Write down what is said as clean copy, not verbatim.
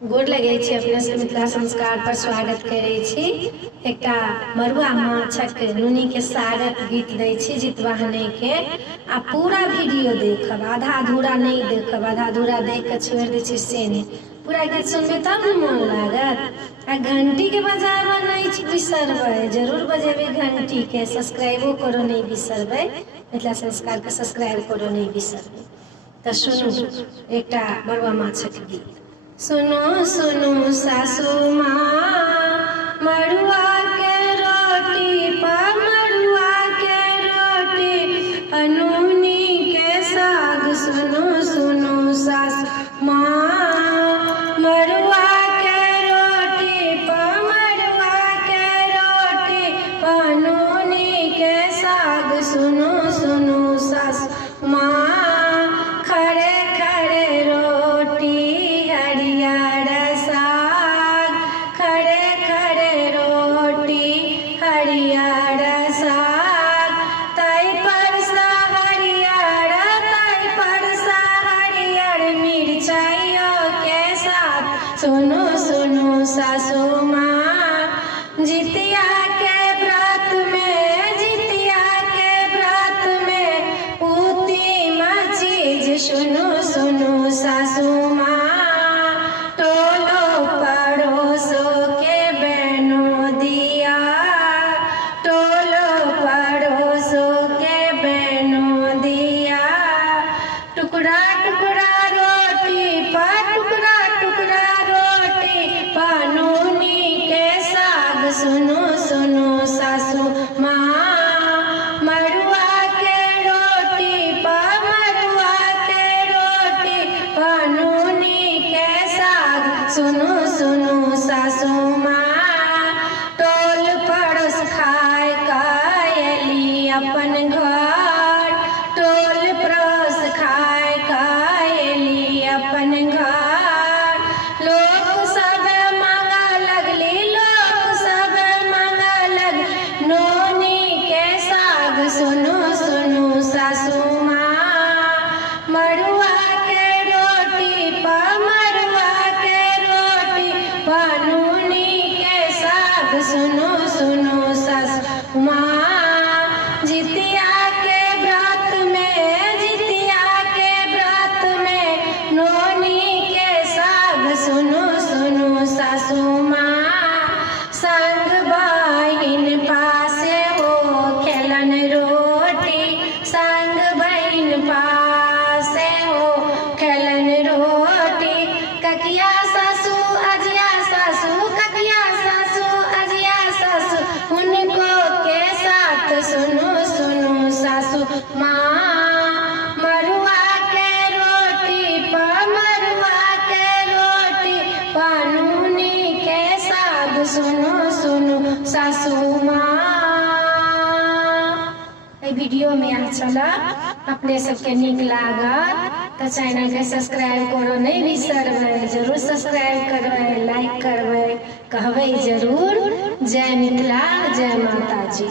गोड़ लगे छी अपने से मिथिला संस्कार पर स्वागत करे छी। एकटा मड़ुआ माछक नूनी के सागक गीत दै छी जितवाहने के। आ पूरा वीडियो देखब, आधा अधूरा नहीं देखब। आधा अधूरा देख के छोड़ दै छी से नहीं, पूरा गीत सुनबे तब न मन लागत। आ घंटी के बजाबा नहीं बिसरबै, जरूर बजेबै घंटी के। सब्सक्राइबो करो नहीं बिसरबै, मिथिला संस्कार के सब्सक्राइब करो नहीं बिसरबै। तो सुनू एकटा मड़ुआ माछक गीत। सुनो सुनो सासू माँ, मड़ुआ के रोटी पा मड़ुआ के रोटी, अनूनी के साग। सुनो सुनो सासू माँ, मड़ुआ के रोटी पा मड़ुआ के रोटी, अनूनी के साग। सुनो सुनो सासू माँ, खड़े खड़े रोटी हरियर साग, खड़े खड़े रोटी हरियर साग। तै पर सा हरियर, तै पर सा हरियर मिरचाइयो के साग। सुनो सुनो सासू माँ, जितिया के व्रत में, जितिया के व्रत में पूतीमा चीज। सुनो सुनो सासू माँ, टोलो पड़ोसो के बहनों दिया, टोलो पड़ोसो के बहनों दिया। टुकड़ा टुकड़ा रोटी पा, टुकड़ा टुकड़ा रोटी पा नूनी के साग। सुनो सुनो सासू माँ, मड़ुआ के रोटी पा मड़ुआ के रोटी पा नूनी के साग। सुनो सुनो सासू माँ, टोल पड़ोस खाए कायली अपन घर, टोल पड़ोस खाए कायली अपन घर। लोग सब मांगा लगली, लोग सब मांगा लग नूनी के साग। सुनो सुनो सासू माँ, मड़ुआ के रोटी पा मड़ुआ के रोटी पा नूनी के साग। सुनो सुनो सासू माँ, जितिया के व्रत में, जितिया के व्रत में नूनी के साग। सुनो सुनो सासू माँ, संग बहिन पासे हो खेलन रोटी, संग बहिन पासे हो खेलन रोटी। ककिया सासू अजिया सासू, ककिया सासू अजिया सासू उनको के साथ। सुनो सुनो सासू माँ, मड़ुआ के रोटी पा मड़ुआ के रोटी पा नूनी के साग। सुनो सुनो सासू माँ। वीडियो में अच्छा अपने सबके नीक लागत तो चैनल के सब्सक्राइब करो नहीं बिसरबै, जरूर सब्सक्राइब करबै, लाइक करबै, कहबै जरूर। जय मिथिला, जय माता जी।